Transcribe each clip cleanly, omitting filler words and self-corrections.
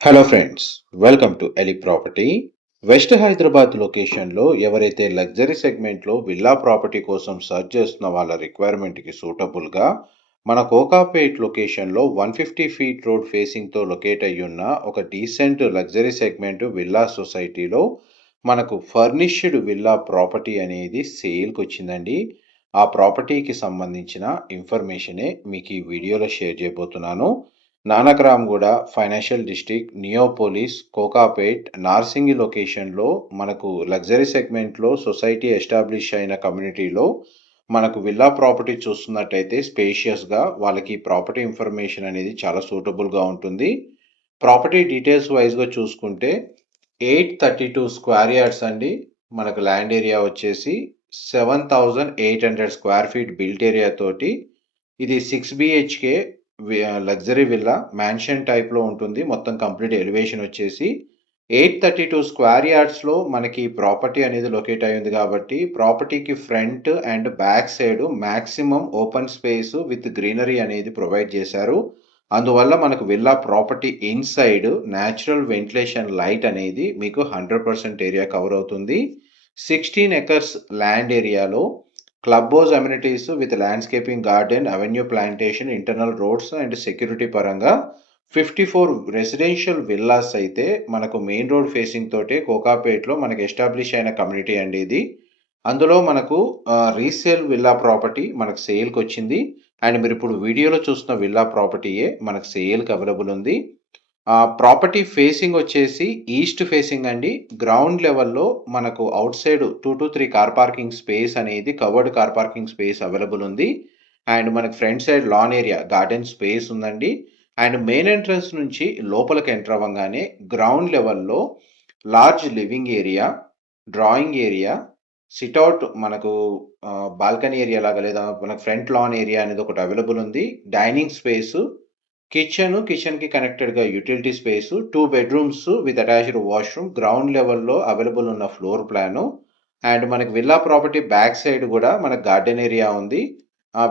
Hello friends, welcome to ఎలి property. West Hyderabad లొకేషన్లో ఎవరైతే లగ్జరీ సెగ్మెంట్లో విల్లా ప్రాపర్టీ కోసం సర్చ్ చేస్తున్న వాళ్ళ రిక్వైర్మెంట్కి సూటబుల్గా మన కోకాపేట్ లొకేషన్లో 150 ఫీట్ రోడ్ ఫేసింగ్తో లొకేట్ అయ్యున్న ఒక డీసెంట్ లగ్జరీ సెగ్మెంట్ విల్లా సొసైటీలో మనకు ఫర్నిష్డ్ విల్లా ప్రాపర్టీ అనేది సేల్కి వచ్చిందండి. ఆ ప్రాపర్టీకి సంబంధించిన ఇన్ఫర్మేషనే మీకు ఈ వీడియోలో షేర్ చేయబోతున్నాను. Nanakramguda financial district, Neopolis, Kokapet, Narsingi లొకేషన్లో మనకు లగ్జరీ సెగ్మెంట్లో సొసైటీ ఎస్టాబ్లిష్ అయిన కమ్యూనిటీలో మనకు విల్లా ప్రాపర్టీ చూస్తున్నట్టయితే స్పేషియస్గా వాళ్ళకి ప్రాపర్టీ ఇన్ఫర్మేషన్ అనేది చాలా సూటబుల్గా ఉంటుంది. ప్రాపర్టీ డీటెయిల్స్ వైజ్గా చూసుకుంటే 832 స్క్వేర్ యార్డ్స్ అండి. మనకు ల్యాండ్ ఏరియా వచ్చేసి 7,800 స్క్వేర్ ఫీట్ బిల్ట్ ఏరియా తోటి ఇది 6 బిహెచ్కే లగ్జరీ విల్లా మ్యాన్షన్ టైప్లో ఉంటుంది. మొత్తం కంప్లీట్ ఎలివేషన్ వచ్చేసి 832 స్క్వేర్ యార్డ్స్లో మనకి ప్రాపర్టీ అనేది లొకేట్ అయ్యింది కాబట్టి ప్రాపర్టీకి front and back side maximum open space with greenery అనేది ప్రొవైడ్ చేశారు. అందువల్ల మనకు villa property inside natural ventilation light అనేది మీకు 100% ఏరియా కవర్ అవుతుంది. 16 ఎకర్స్ ల్యాండ్ ఏరియాలో club house amenities with landscaping garden, avenue plantation, internal roads and security పరంగా 54 residential villas అయితే మనకు మెయిన్ రోడ్ ఫేసింగ్ తోటే కోకాపేట్లో మనకు ఎస్టాబ్లిష్ అయిన కమ్యూనిటీ అండి ఇది. అందులో మనకు రీసేల్ విల్లా ప్రాపర్టీ మనకు సేల్కి వచ్చింది. అండ్ మీరు ఇప్పుడు వీడియోలో చూస్తున్న విల్లా ప్రాపర్టీయే మనకు సేల్కి అవైలబుల్ ఉంది. ప్రాపర్టీ ఫేసింగ్ వచ్చేసి ఈస్ట్ ఫేసింగ్ అండి. గ్రౌండ్ లెవెల్లో మనకు అవుట్ సైడ్ 2 to 3 కార్ పార్కింగ్ స్పేస్ అనేది covered car parking space available ఉంది. అండ్ మనకు front side lawn area garden space ఉందండి. అండ్ మెయిన్ ఎంట్రన్స్ నుంచి లోపలికి ఎంటర్ అవ్వగానే గ్రౌండ్ లెవెల్లో large living area, drawing area, sit out మనకు బాల్కనీ ఏరియా లాగా లేదా మనకు ఫ్రంట్ లాన్ ఏరియా అనేది ఒకటి అవైలబుల్ ఉంది. డైనింగ్ స్పేసు, కిచెన్కి కనెక్టెడ్గా utility space, 2 bedrooms with attached washroom, ground లెవెల్లో అవైలబుల్ ఉన్న ఫ్లోర్ ప్లాను. అండ్ మనకి విల్లా ప్రాపర్టీ బ్యాక్ సైడ్ కూడా మనకు గార్డెన్ ఏరియా ఉంది.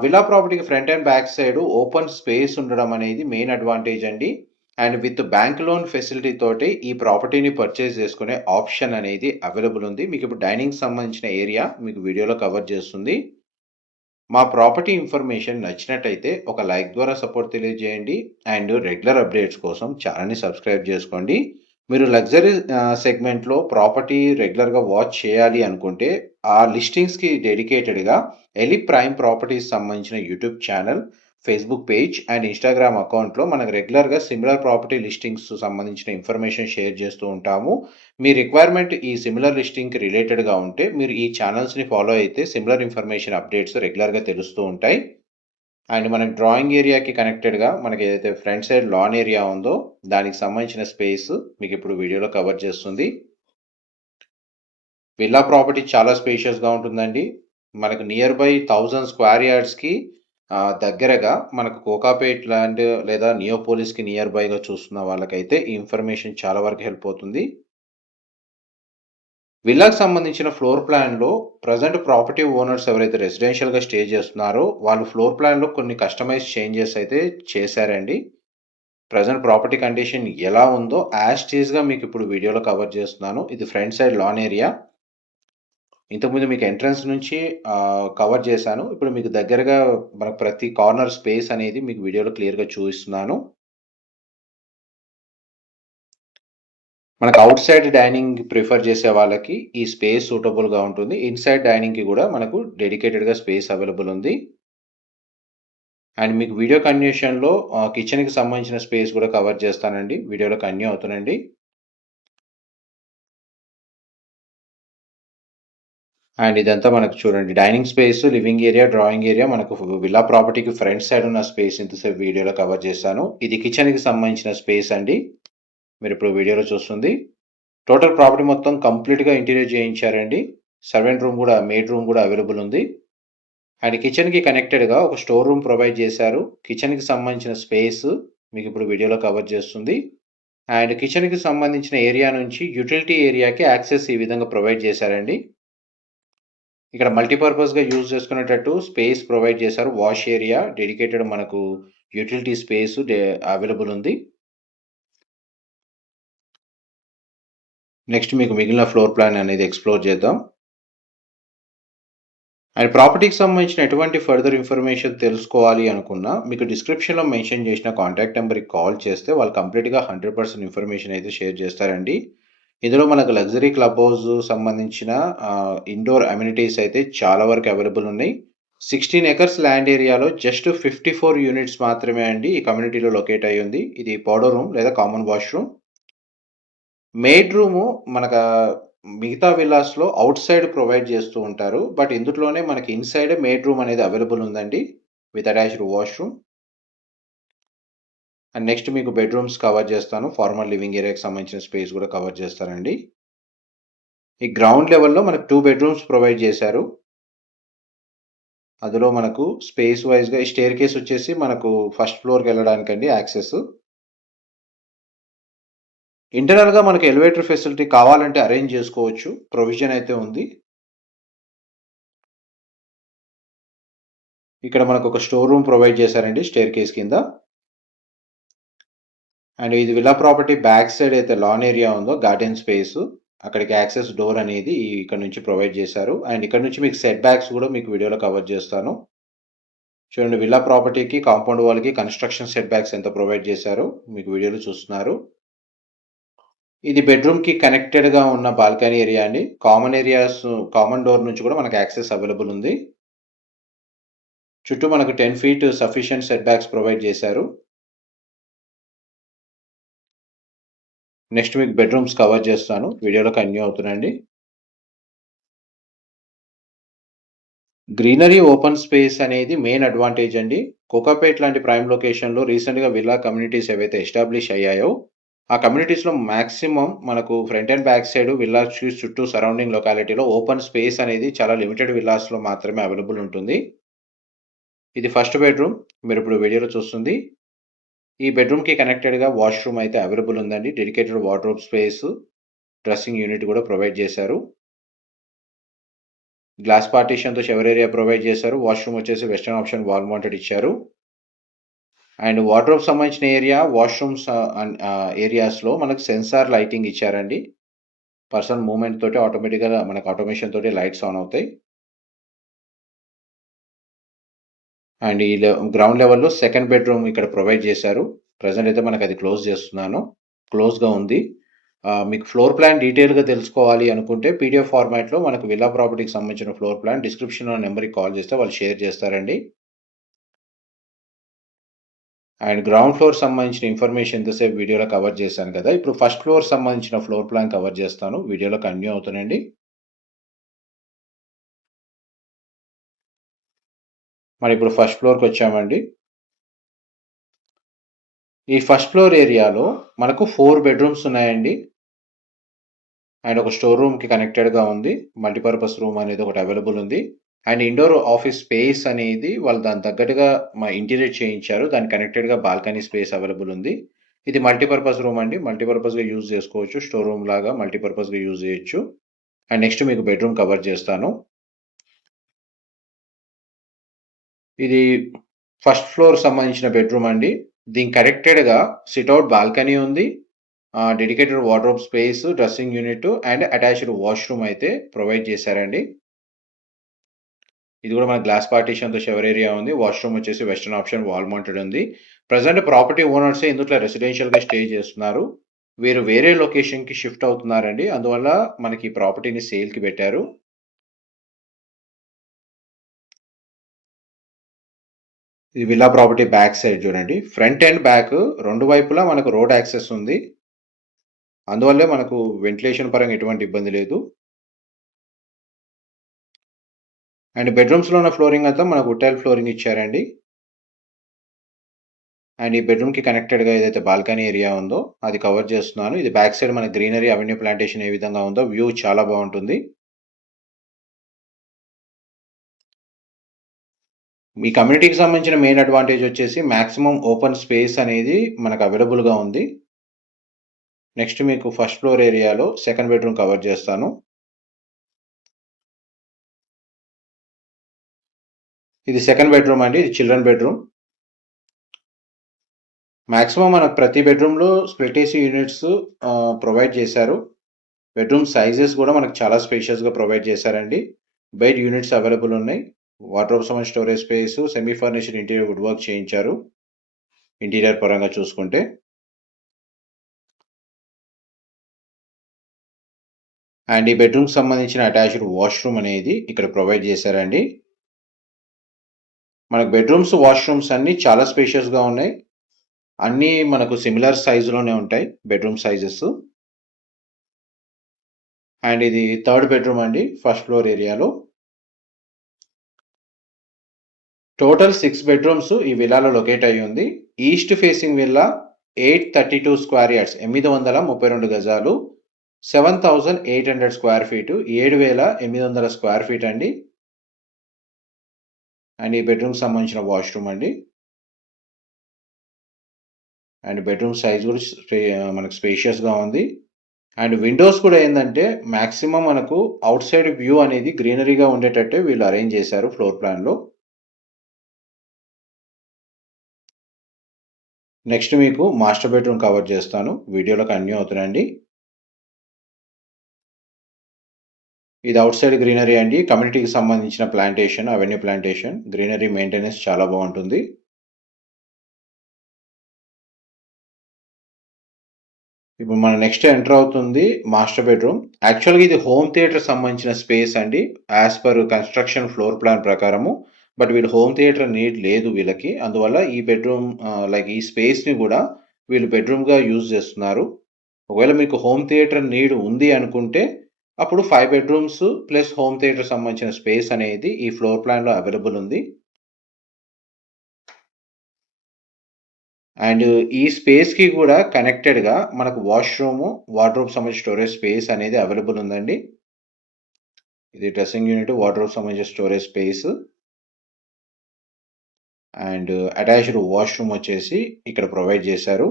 విల్లా ప్రాపర్టీకి front and back side open space ఉండడం అనేది మెయిన్ అడ్వాంటేజ్ అండి. And with bank loan facility తోటి ఈ ప్రాపర్టీని పర్చేస్ చేసుకునే ఆప్షన్ అనేది అవైలబుల్ ఉంది. మీకు ఇప్పుడు డైనింగ్ సంబంధించిన ఏరియా మీకు వీడియోలో కవర్ చేస్తుంది. మా ప్రాపర్టీ ఇన్ఫర్మేషన్ నచ్చినట్టయితే ఒక లైక్ ద్వారా సపోర్ట్ తెలియజేయండి. అండ్ రెగ్యులర్ అప్డేట్స్ కోసం ఛానల్ని సబ్స్క్రైబ్ చేసుకోండి. మీరు లగ్జరీ సెగ్మెంట్లో ప్రాపర్టీ రెగ్యులర్గా వాచ్ చేయాలి అనుకుంటే ఆ లిస్టింగ్స్కి డెడికేటెడ్గా ఎలి ప్రైమ్ ప్రాపర్టీస్ సంబంధించిన YouTube channel, Facebook page and Instagram అకౌంట్లో మనకు రెగ్యులర్గా సిమిలర్ ప్రాపర్టీ లిస్టింగ్స్ సంబంధించిన ఇన్ఫర్మేషన్ షేర్ చేస్తూ ఉంటాము. మీ రిక్వైర్మెంట్ ఈ సిమిలర్ లిస్టింగ్కి రిలేటెడ్గా ఉంటే మీరు ఈ ఛానల్స్ని ఫాలో అయితే సిమిలర్ ఇన్ఫర్మేషన్ అప్డేట్స్ రెగ్యులర్గా తెలుస్తూ ఉంటాయి. అండ్ మనకి డ్రాయింగ్ ఏరియాకి కనెక్టెడ్గా మనకి ఏదైతే ఫ్రంట్ సైడ్ లాన్ ఏరియా ఉందో దానికి సంబంధించిన స్పేస్ మీకు ఇప్పుడు వీడియోలో కవర్ చేస్తుంది. విల్లా ప్రాపర్టీ చాలా స్పేషియస్గా ఉంటుందండి. మనకు నియర్ బై 1000 స్క్వేర్ యార్డ్స్కి దగ్గరగా మనకు కోకాపేట్ ల్యాండ్ లేదా నియోపోలిస్కి నియర్ బైగా చూస్తున్న వాళ్ళకైతే ఈ ఇన్ఫర్మేషన్ చాలా వరకు హెల్ప్ అవుతుంది. విల్లాకి సంబంధించిన ఫ్లోర్ ప్లాన్లో ప్రజెంట్ ప్రాపర్టీ ఓనర్స్ ఎవరైతే రెసిడెన్షియల్గా స్టే చేస్తున్నారో వాళ్ళు ఫ్లోర్ ప్లాన్లో కొన్ని కస్టమైజ్ చేంజెస్ అయితే చేశారండి. ప్రజెంట్ ప్రాపర్టీ కండిషన్ ఎలా ఉందో యాజ్ టీజ్గా మీకు ఇప్పుడు వీడియోలో కవర్ చేస్తున్నాను. ఇది ఫ్రంట్ సైడ్ లాన్ ఏరియా. ఇంతకుముందు మీకు ఎంట్రన్స్ నుంచి కవర్ చేశాను. ఇప్పుడు మీకు దగ్గరగా మనకు ప్రతి కార్నర్ స్పేస్ అనేది మీకు వీడియోలో క్లియర్గా చూపిస్తున్నాను. మనకు అవుట్ సైడ్ డైనింగ్ ప్రిఫర్ చేసే వాళ్ళకి ఈ స్పేస్ సూటబుల్గా ఉంటుంది. ఇన్సైడ్ డైనింగ్కి కూడా మనకు డెడికేటెడ్గా స్పేస్ అవైలబుల్ ఉంది. అండ్ మీకు వీడియో కంటిన్యూషన్లో కిచెన్కి సంబంధించిన స్పేస్ కూడా కవర్ చేస్తానండి. వీడియోలో కంటిన్యూ అవుతానండి. అండ్ ఇదంతా మనకు చూడండి dining space, living area, drawing area, మనకు విల్లా ప్రాపర్టీకి ఫ్రంట్ సైడ్ ఉన్న స్పేస్ ఇంతసేపు వీడియోలో కవర్ చేశాను. ఇది కిచెన్కి సంబంధించిన స్పేస్ అండి. మీరు ఇప్పుడు వీడియోలో చూస్తుంది. టోటల్ ప్రాపర్టీ మొత్తం కంప్లీట్గా ఇంటీరియర్ చేయించారండి. సర్వెంట్ రూమ్ కూడా, మేడ్ రూమ్ కూడా అవైలబుల్ ఉంది. అండ్ కిచెన్కి కనెక్టెడ్గా ఒక స్టోర్ రూమ్ ప్రొవైడ్ చేశారు. కిచెన్కి సంబంధించిన స్పేస్ మీకు ఇప్పుడు వీడియోలో కవర్ చేస్తుంది. అండ్ కిచెన్కి సంబంధించిన ఏరియా నుంచి యూటిలిటీ ఏరియాకి యాక్సెస్ ఈ విధంగా ప్రొవైడ్ చేశారండి. ఇక్కడ మల్టీపర్పస్గా యూజ్ చేసుకునేటట్టు స్పేస్ ప్రొవైడ్ చేశారు. వాష్ ఏరియా, డెడికేటెడ్ మనకు యూటిలిటీ స్పేస్ అవైలబుల్ ఉంది. నెక్స్ట్ మీకు మిగిలిన ఫ్లోర్ ప్లాన్ అనేది ఎక్స్ప్లోర్ చేద్దాం. అండ్ ప్రాపర్టీకి సంబంధించిన ఎటువంటి ఫర్దర్ ఇన్ఫర్మేషన్ తెలుసుకోవాలి అనుకున్నా మీకు డిస్క్రిప్షన్లో మెన్షన్ చేసిన కాంటాక్ట్ నెంబర్కి కాల్ చేస్తే వాళ్ళు కంప్లీట్గా 100% ఇన్ఫర్మేషన్ అయితే షేర్ చేస్తారండి. ఇందులో మనకు లగ్జరీ క్లబ్ హౌస్ సంబంధించిన ఇండోర్ అమ్యూనిటీస్ అయితే చాలా వరకు అవైలబుల్ ఉన్నాయి. 16 ఎకర్స్ ల్యాండ్ ఏరియాలో జస్ట్ 54 యూనిట్స్ మాత్రమే అండి ఈ కమ్యూనిటీలో లొకేట్ అయ్యి ఉంది. ఇది పౌడర్ రూమ్ లేదా కామన్ వాష్రూమ్. మెయిడ్ రూము మనకు మిగతా విల్లాస్‌లో ఔట్ సైడ్ ప్రొవైడ్ చేస్తూ ఉంటారు. బట్ ఇందులోనే మనకి ఇన్‌సైడే మెయిడ్ రూమ్ అనేది అవైలబుల్ ఉందండి. With attached washroom. And next మీకు బెడ్‌రూమ్స్ కవర్ చేస్తాను. ఫార్మల్ లివింగ్ ఏరియాకి సంబంధించిన స్పేస్ కూడా కవర్ చేస్తానండి. ఈ గ్రౌండ్ లెవెల్‌లో మనకు 2 బెడ్‌రూమ్స్ ప్రొవైడ్ చేశారు. అందులో మనకు స్పేస్ వైస్‌గా ఈ స్టెయిర్ కేస్ వచ్చేసి మనకు ఫస్ట్ ఫ్లోర్‌కి వెళ్ళడానికండి యాక్సెస్. ఇంటర్నల్‌గా మనకు ఎలివేటర్ ఫెసిలిటీ కావాలంటే అరేంజ్ చేసుకోవచ్చు. ప్రొవిజన్ అయితే ఉంది. ఇక్కడ మనకు ఒక స్టోర్ రూమ్ ప్రొవైడ్ చేశారండి స్టెయిర్ కేస్ కింద. అండ్ ఇది విల్లా ప్రాపర్టీ బ్యాక్ సైడ్ అయితే లాన్ ఏరియా ఉందో గార్డెన్ స్పేస్ అక్కడికి యాక్సెస్ డోర్ అనేది ఇక్కడ నుంచి ప్రొవైడ్ చేశారు. అండ్ ఇక్కడ నుంచి మీకు సెట్ బ్యాక్స్ కూడా మీకు వీడియోలో కవర్ చేస్తాను. చూడండి విల్లా ప్రాపర్టీకి కాంపౌండ్ వాల్కి కన్స్ట్రక్షన్ సెట్ బ్యాక్స్ ఎంత ప్రొవైడ్ చేశారో మీకు వీడియోలో చూస్తున్నారు. ఇది బెడ్రూమ్కి కనెక్టెడ్గా ఉన్న బాల్కనీ ఏరియా అండి. కామన్ డోర్ నుంచి కూడా మనకు యాక్సెస్ అవైలబుల్ ఉంది. చుట్టూ మనకు 10 feet sufficient set backs provide చేశారు. నెక్స్ట్ మీకు బెడ్రూమ్స్ కవర్ చేస్తాను. వీడియోలో కంటిన్యూ అవుతుందండి. గ్రీనరీ ఓపెన్ స్పేస్ అనేది మెయిన్ అడ్వాంటేజ్ అండి. కోకాపేట్ లాంటి ప్రైమ్ లొకేషన్లో రీసెంట్గా విల్లా కమ్యూనిటీస్ ఏవైతే ఎస్టాబ్లిష్ అయ్యాయో ఆ కమ్యూనిటీస్లో మ్యాక్సిమం మనకు front and back side villas చుట్టూ సరౌండింగ్ లొకాలిటీలో ఓపెన్ స్పేస్ అనేది చాలా లిమిటెడ్ విల్లాస్లో మాత్రమే అవైలబుల్ ఉంటుంది. ఇది ఫస్ట్ బెడ్రూమ్ మీరు ఇప్పుడు వీడియోలో చూస్తుంది. ఈ బెడ్రూమ్కి కనెక్టెడ్గా వాష్రూమ్ అయితే అవైలబుల్ ఉందండి. Dedicated wardrobe space, dressing unit కూడా ప్రొవైడ్ చేశారు. గ్లాస్ పార్టీషన్తో షవర్ ఏరియా ప్రొవైడ్ చేశారు. వాష్రూమ్ వచ్చేసి వెస్టర్న్ ఆప్షన్ వాల్ మౌంటెడ్ ఇచ్చారు. అండ్ వార్డ్రోబ్ సంబంధించిన ఏరియా వాష్రూమ్స్ ఏరియాస్లో మనకు సెన్సార్ లైటింగ్ ఇచ్చారండి. పర్సన్ మూవ్మెంట్ తోటి ఆటోమేటిక్గా మనకు ఆటోమేషన్ తోటి లైట్స్ ఆన్ అవుతాయి. అండ్ ఈ గ్రౌండ్ లెవెల్లో సెకండ్ బెడ్రూమ్ ఇక్కడ ప్రొవైడ్ చేశారు. ప్రజెంట్ అయితే మనకు అది క్లోజ్ చేస్తున్నాను. క్లోజ్గా ఉంది. మీకు ఫ్లోర్ ప్లాన్ డీటెయిల్గా తెలుసుకోవాలి అనుకుంటే పీడిఎఫ్ ఫార్మాట్లో మనకు విల్లా ప్రాపర్టీకి సంబంధించిన ఫ్లోర్ ప్లాన్ డిస్క్రిప్షన్లో నెంబర్కి కాల్ చేస్తే వాళ్ళు షేర్ చేస్తారండి. అండ్ గ్రౌండ్ ఫ్లోర్ సంబంధించిన ఇన్ఫర్మేషన్ ఎంతసేపు వీడియోలో కవర్ చేశాను కదా, ఇప్పుడు ఫస్ట్ ఫ్లోర్ సంబంధించిన ఫ్లోర్ ప్లాన్ కవర్ చేస్తాను. వీడియోలో కంటిన్యూ అవుతానండి. మరి ఇప్పుడు ఫస్ట్ ఫ్లోర్కి వచ్చామండి. ఈ ఫస్ట్ ఫ్లోర్ ఏరియాలో మనకు 4 బెడ్రూమ్స్ ఉన్నాయండి. అండ్ ఒక స్టోర్ రూమ్కి కనెక్టెడ్గా ఉంది. మల్టీపర్పస్ రూమ్ అనేది ఒకటి అవైలబుల్ ఉంది. అండ్ ఇండోర్ ఆఫీస్ స్పేస్ అనేది వాళ్ళు దాని తగ్గట్టుగా ఇంటీరియర్ చేయించారు. దానికి కనెక్టెడ్గా బాల్కనీ స్పేస్ అవైలబుల్ ఉంది. ఇది మల్టీపర్పస్ రూమ్ అండి. మల్టీపర్పస్గా యూజ్ చేసుకోవచ్చు. స్టోర్ రూమ్ లాగా మల్టీపర్పస్గా యూజ్ చేయొచ్చు. అండ్ నెక్స్ట్ మీకు బెడ్రూమ్ కవర్ చేస్తాను. ఇది ఫస్ట్ ఫ్లోర్ సంబంధించిన బెడ్రూమ్ అండి. దీనికి కనెక్టెడ్గా సిట్అవుట్ బాల్కనీ ఉంది. Dedicated wardrobe space, dressing unit and attached washroom అయితే ప్రొవైడ్ చేశారండి. ఇది కూడా మన గ్లాస్ పార్టీషన్తో షవర్ ఏరియా ఉంది. వాష్రూమ్ వచ్చేసి వెస్టర్న్ ఆప్షన్ వాల్ మౌంటెడ్ ఉంది. ప్రజెంట్ ప్రాపర్టీ ఓనర్సే ఇందులో రెసిడెన్షియల్గా స్టే చేస్తున్నారు. వీరు వేరే లొకేషన్కి షిఫ్ట్ అవుతున్నారండి. అందువల్ల మనకి ఈ ప్రాపర్టీని సేల్కి పెట్టారు. ఇది విల్లా ప్రాపర్టీ బ్యాక్ సైడ్ చూడండి. ఫ్రంట్ అండ్ బ్యాక్ రెండు వైపులా మనకు రోడ్ యాక్సెస్ ఉంది. అందువల్లే మనకు వెంటిలేషన్ పరంగా ఎటువంటి ఇబ్బంది లేదు. అండ్ బెడ్రూమ్స్లో ఉన్న ఫ్లోరింగ్ అంతా మనకు టైల్ ఫ్లోరింగ్ ఇచ్చారండి. అండ్ ఈ బెడ్రూమ్కి కనెక్టెడ్గా ఏదైతే బాల్కనీ ఏరియా ఉందో అది కవర్ చేస్తున్నాను. ఇది బ్యాక్ సైడ్ మన గ్రీనరీ అవెన్యూ ప్లాంటేషన్ ఏ విధంగా ఉందో వ్యూ చాలా బాగుంటుంది. మీ కమ్యూనిటీకి సంబంధించిన మెయిన్ అడ్వాంటేజ్ వచ్చేసి మ్యాక్సిమం ఓపెన్ స్పేస్ అనేది మనకు అవైలబుల్గా ఉంది. నెక్స్ట్ మీకు ఫస్ట్ ఫ్లోర్ ఏరియాలో సెకండ్ బెడ్రూమ్ కవర్ చేస్తాను. ఇది సెకండ్ బెడ్రూమ్ అండి. ఇది చిల్డ్రన్ బెడ్రూమ్. మ్యాక్సిమం మనకు ప్రతి బెడ్రూమ్లో స్ప్లిట్ ఏసీ యూనిట్స్ ప్రొవైడ్ చేశారు. బెడ్రూమ్ సైజెస్ కూడా మనకు చాలా స్పేషియస్గా ప్రొవైడ్ చేశారండి. బెడ్ యూనిట్స్ అవైలబుల్ ఉన్నాయి. Wardrobes and storage space, semi furnished interior wood work చేయించారు ఇంటీరియర్ పరంగా చూసుకుంటే. అండ్ ఈ బెడ్రూమ్కి సంబంధించిన అటాచ్డ్ వాష్రూమ్ అనేది ఇక్కడ ప్రొవైడ్ చేశారండి. మనకు బెడ్రూమ్స్ వాష్రూమ్స్ అన్నీ చాలా స్పేషియస్గా ఉన్నాయి. అన్నీ మనకు సిమిలర్ సైజులోనే ఉంటాయి బెడ్రూమ్ సైజెస్. అండ్ ఇది థర్డ్ బెడ్రూమ్ అండి, ఫస్ట్ ఫ్లోర్ ఏరియాలో. టోటల్ 6 బెడ్రూమ్స్ ఈ విల్లాలో లొకేట్ అయ్యి ఉంది. East facing villa 832 square yards, 832 గజాలు, 7800 స్క్వేర్ ఫీటు, 7800 స్క్వేర్ ఫీట్ అండి. అండ్ ఈ బెడ్రూమ్కి సంబంధించిన వాష్రూమ్ అండి. అండ్ బెడ్రూమ్ సైజ్ కూడా మనకు స్పేషియస్గా ఉంది. అండ్ విండోస్ కూడా ఏంటంటే మ్యాక్సిమం మనకు అవుట్ సైడ్ వ్యూ అనేది గ్రీనరీగా ఉండేటట్టే వీళ్ళు అరేంజ్ చేశారు ఫ్లోర్ ప్లాన్లో. నెక్స్ట్ మీకు మాస్టర్ బెడ్రూమ్ కవర్ చేస్తాను, వీడియోలో కంటిన్యూ అవుతున్నాయండి. ఇది అవుట్ సైడ్ గ్రీనరీ అండి, కమ్యూనిటీకి సంబంధించిన plantation, avenue plantation. Greenery maintenance చాలా బాగుంటుంది. ఇప్పుడు మన నెక్స్ట్ ఎంటర్ అవుతుంది మాస్టర్ బెడ్రూమ్. యాక్చువల్గా ఇది హోమ్ థియేటర్ సంబంధించిన స్పేస్ అండి, as per construction floor plan ప్రకారము. బట్ వీళ్ళు హోమ్ థియేటర్ నీడ్ లేదు వీళ్ళకి, అందువల్ల ఈ బెడ్రూమ్ లైక్ ఈ స్పేస్ని కూడా వీళ్ళు బెడ్రూమ్గా యూజ్ చేస్తున్నారు. ఒకవేళ మీకు హోమ్ థియేటర్ నీడ్ ఉంది అనుకుంటే అప్పుడు 5 బెడ్రూమ్స్ ప్లస్ హోమ్ థియేటర్ సంబంధించిన స్పేస్ అనేది ఈ ఫ్లోర్ ప్లాన్లో అవైలబుల్ ఉంది. అండ్ ఈ స్పేస్కి కూడా కనెక్టెడ్గా మనకు వాష్రూమ్, వార్డ్రోబ్ సంబంధించిన స్టోరేజ్ స్పేస్ అనేది అవైలబుల్ ఉందండి. ఇది డ్రెస్సింగ్ యూనిట్, వార్డ్రోబ్ సంబంధించిన storage space. And attached washroom వచ్చేసి ఇక్కడ ప్రొవైడ్ చేశారు.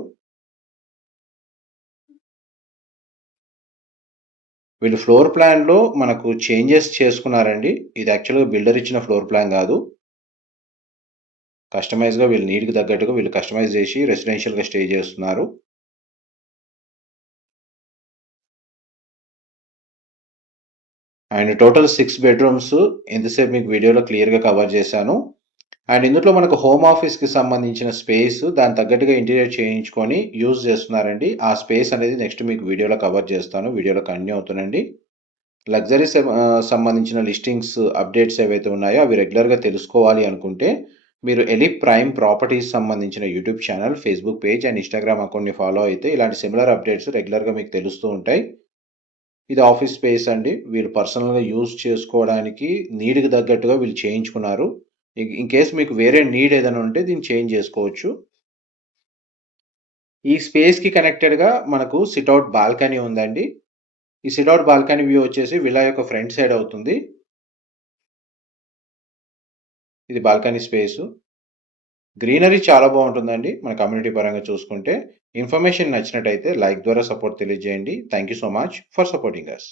వీళ్ళు ఫ్లోర్ ప్లాన్లో మనకు చేంజెస్ చేసుకున్నారండి. ఇది యాక్చువల్గా బిల్డర్ ఇచ్చిన ఫ్లోర్ ప్లాన్ కాదు, కస్టమైజ్గా వీళ్ళు నీడ్కి తగ్గట్టుగా వీళ్ళు కస్టమైజ్ చేసి రెసిడెన్షియల్గా స్టే చేస్తున్నారు. అండ్ టోటల్ 6 బెడ్రూమ్స్ ఎంతసేపు మీకు వీడియోలో క్లియర్గా కవర్ చేశాను. అండ్ ఇందులో మనకు హోమ్ ఆఫీస్కి సంబంధించిన స్పేస్ దాని తగ్గట్టుగా ఇంటీరియర్ చేయించుకొని యూజ్ చేస్తున్నారండి. ఆ స్పేస్ అనేది నెక్స్ట్ మీకు వీడియోలో కవర్ చేస్తాను, వీడియోలో కంటిన్యూ అవుతుందండి. లగ్జరీ సంబంధించిన లిస్టింగ్స్ అప్డేట్స్ ఏవైతే ఉన్నాయో అవి రెగ్యులర్గా తెలుసుకోవాలి అనుకుంటే మీరు ఎలి ప్రైమ్ ప్రాపర్టీస్ సంబంధించిన YouTube channel, Facebook page and Instagram అకౌంట్ని ఫాలో అయితే ఇలాంటి సిమిలర్ అప్డేట్స్ రెగ్యులర్గా మీకు తెలుస్తూ ఉంటాయి. ఇది ఆఫీస్ స్పేస్ అండి, వీళ్ళు పర్సనల్గా యూజ్ చేసుకోవడానికి నీడ్కి తగ్గట్టుగా వీళ్ళు చేయించుకున్నారు. ఇన్ కేస్ మీకు వేరే నీడ్ ఏదైనా ఉంటే దీన్ని చేంజ్ చేసుకోవచ్చు. ఈ స్పేస్కి కనెక్టెడ్గా మనకు సిట్అవుట్ బాల్కనీ ఉందండి. ఈ సిట్అవుట్ బాల్కనీ వ్యూ వచ్చేసి విల్లా యొక్క ఫ్రంట్ సైడ్ అవుతుంది. ఇది బాల్కనీ స్పేసు. గ్రీనరీ చాలా బాగుంటుందండి మన కమ్యూనిటీ పరంగా చూసుకుంటే. ఇన్ఫర్మేషన్ నచ్చినట్టయితే లైక్ ద్వారా సపోర్ట్ తెలియజేయండి. Thank you so much for supporting us.